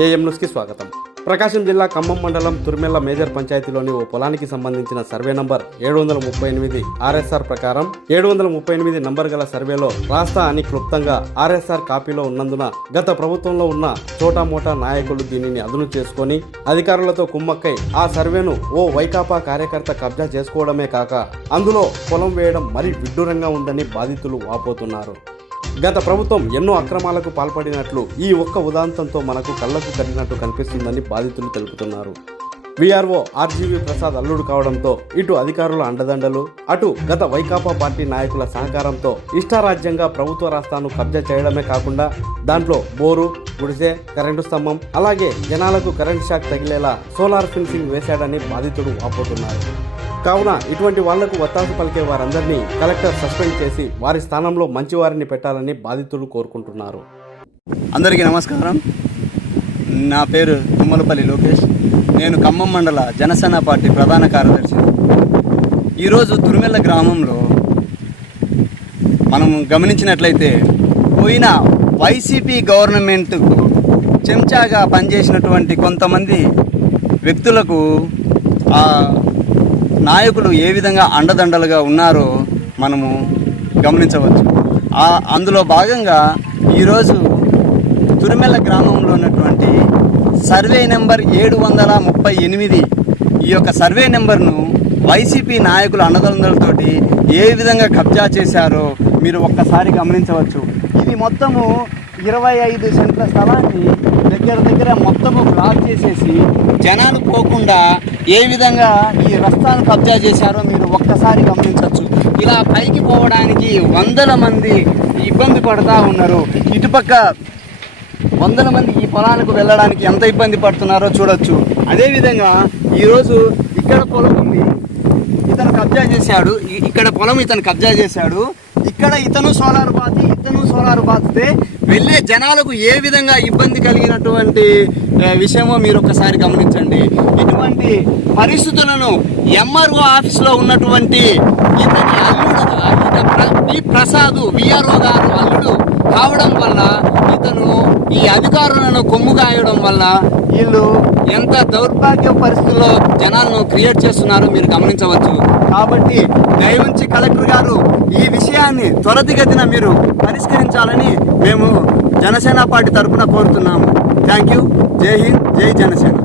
AM న్యూస్కి స్వాగతం. ప్రకాశం జిల్లా ఖమ్మం మండలం తుర్మెల్ల మేజర్ పంచాయతీలోని ఓ పొలానికి సంబంధించిన సర్వే నంబర్ 738 ఆర్ఎస్ఆర్ ప్రకారం 738 నంబర్ గల సర్వేలో రాస్తా అని క్లుప్తంగా ఆర్ఎస్ఆర్ కాపీలో ఉన్నందున గత ప్రభుత్వంలో ఉన్న చోటామోటా నాయకులు దీనిని అదును చేసుకొని అధికారులతో కుమ్మక్కై ఆ సర్వేను ఓ వైకాపా కార్యకర్త కబ్జా చేసుకోవడమే కాక అందులో పొలం వేయడం మరీ విడ్డూరంగా ఉందని బాధితులు వాపోతున్నారు. గత ప్రభుత్వం ఎన్నో అక్రమాలకు పాల్పడినట్లు ఈ ఒక్క ఉదాంతంతో మనకు కళ్లకు కట్టినట్టు కనిపిస్తుందని బాధితులు తెలుపుతున్నారు. వీఆర్ఓ ఆర్జీవీ ప్రసాద్ అల్లుడు కావడంతో ఇటు అధికారుల అండదండలు, అటు గత వైకాపా పార్టీ నాయకుల సహకారంతో ఇష్టారాజ్యంగా ప్రభుత్వ రాస్తాను కబ్జా చేయడమే కాకుండా దాంట్లో బోరు, గుడిసె, కరెంటు స్తంభం, అలాగే జనాలకు కరెంట్ షాక్ తగిలేలా సోలార్ ఫెన్సింగ్ వేశాడని బాధితులు వాపోతున్నారు. కావున ఇటువంటి వాళ్లకు వత్తాసు పలికే వారందరినీ కలెక్టర్ సస్పెండ్ చేసి వారి స్థానంలో మంచి వారిని పెట్టాలని బాధితులు కోరుకుంటున్నారు. అందరికీ నమస్కారం. నా పేరు తుమ్మలపల్లి లోకేష్. నేను ఖమ్మం మండల జనసేన పార్టీ ప్రధాన కార్యదర్శి. ఈరోజు తుర్మెల్ల గ్రామంలో మనం గమనించినట్లయితే పోయిన వైసీపీ గవర్నమెంట్కు చెంచాగా పనిచేసినటువంటి కొంతమంది వ్యక్తులకు నాయకులు ఏ విధంగా అండదండలుగా ఉన్నారో మనము గమనించవచ్చు. అందులో భాగంగా ఈరోజు తుర్మెల్ల గ్రామంలో ఉన్నటువంటి సర్వే నెంబర్ 738 ఈ యొక్క సర్వే నెంబర్ను వైసీపీ నాయకులు అండదండలతోటి ఏ విధంగా కబ్జా చేశారో మీరు ఒక్కసారి గమనించవచ్చు. ఇది మొత్తము 25 సెంట్ల స్థలాన్ని దగ్గర మొత్తము బ్లాక్ చేసేసి జనాలు పోకుండా ఏ విధంగా ఈ రస్తాను కబ్జా చేశారో మీరు ఒక్కసారి గమనించవచ్చు. ఇలా పైకి పోవడానికి వందల మంది ఇబ్బంది పడుతూ ఉన్నారు. ఇటుపక్క వందల మంది ఈ పొలాలకు వెళ్ళడానికి ఎంత ఇబ్బంది పడుతున్నారో చూడొచ్చు. అదేవిధంగా ఈరోజు ఇక్కడ పొలం ఉంది, ఇతను కబ్జా చేశాడు. ఇక్కడ పొలం ఇతను కబ్జా చేశాడు. ఇక్కడ ఇతను సోలార్ బాతితే వెళ్ళే జనాలకు ఏ విధంగా ఇబ్బంది కలిగినటువంటి విషయమో మీరు ఒకసారి గమనించండి. ఇటువంటి పరిస్థితులను ఎంఆర్ఓ ఆఫీసులో ఉన్నటువంటి ఇతని అల్లుడు ప్రసాద్ వీఆర్ఓ గారు అల్లుడు కావడం వల్ల ఇతను ఈ అధికారులను కొమ్ము కాయడం వల్ల వీళ్ళు ఎంత దౌర్భాగ్య పరిస్థితుల్లో జనాలను క్రియేట్ చేస్తున్నారో మీరు గమనించవచ్చు. కాబట్టి దయవుంచి కలెక్టర్ గారు ఈ విషయాన్ని త్వరితగతిన మీరు పరిష్కరించాలని మేము జనసేన పార్టీ తరఫున కోరుతున్నాము. Thank you. జై హింద్, జై జనసేన.